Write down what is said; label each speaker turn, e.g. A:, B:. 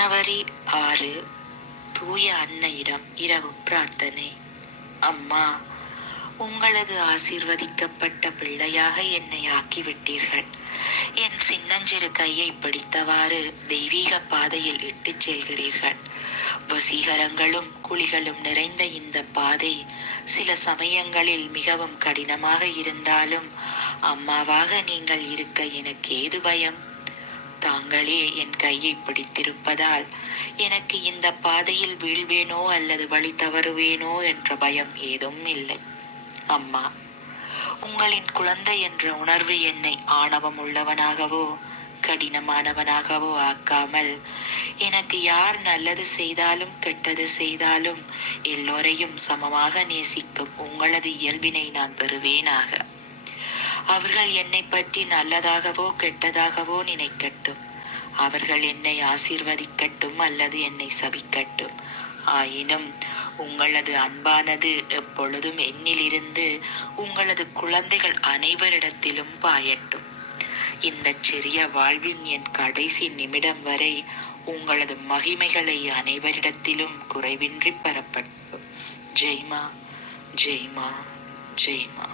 A: ஜனவரி ஆறு தூய அன்னையிடம் இரவு பிரார்த்தனை. அம்மா உங்களது ஆசிர்வதிக்கப்பட்ட பிள்ளையாக என்னை ஆக்கிவிட்டீர்கள். என் சின்னஞ்சிறு கையை பிடித்தவாறு தெய்வீக பாதையில் இட்டுச் செல்கிறீர்கள். வசீகரங்களும் குழிகளும் நிறைந்த இந்த பாதை சில சமயங்களில் மிகவும் கடினமாக இருந்தாலும் அம்மாவாக நீங்கள் இருக்க எனக்கு ஏது பயம்? தாங்களே என் கையை பிடித்திருப்பதால் எனக்கு இந்த பாதையில் வீழ்வேனோ அல்லது வழி தவறுவேனோ என்ற பயம் ஏதும் இல்லை. அம்மா உங்களின் குழந்தை என்ற உணர்வு என்னை ஆணவம் உள்ளவனாகவோ கடினமானவனாகவோ ஆக்காமல் எனக்கு யார் நல்லது செய்தாலும் கெட்டது செய்தாலும் எல்லோரையும் சமமாக நேசிக்கும் உங்களது இயல்பினை நான் பெறுவேனாக. அவர்கள் என்னை பற்றி நல்லதாகவோ கெட்டதாகவோ நினைக்கட்டும். அவர்கள் என்னை ஆசீர்வதிக்கட்டும் அல்லது என்னை சபிக்கட்டும். ஆயினும் உங்களது அன்பானது எப்பொழுதும் என்னிலிருந்து உங்களது குழந்தைகள் அனைவரிடத்திலும் பாயட்டும். இந்த சிறிய வாழ்வின் என் கடைசி நிமிடம் வரை உங்களது மகிமைகளை அனைவரிடத்திலும் குறைவின்றி பெறப்பட்டும் ஜெய்மா ஜெய்மா ஜெய்மா.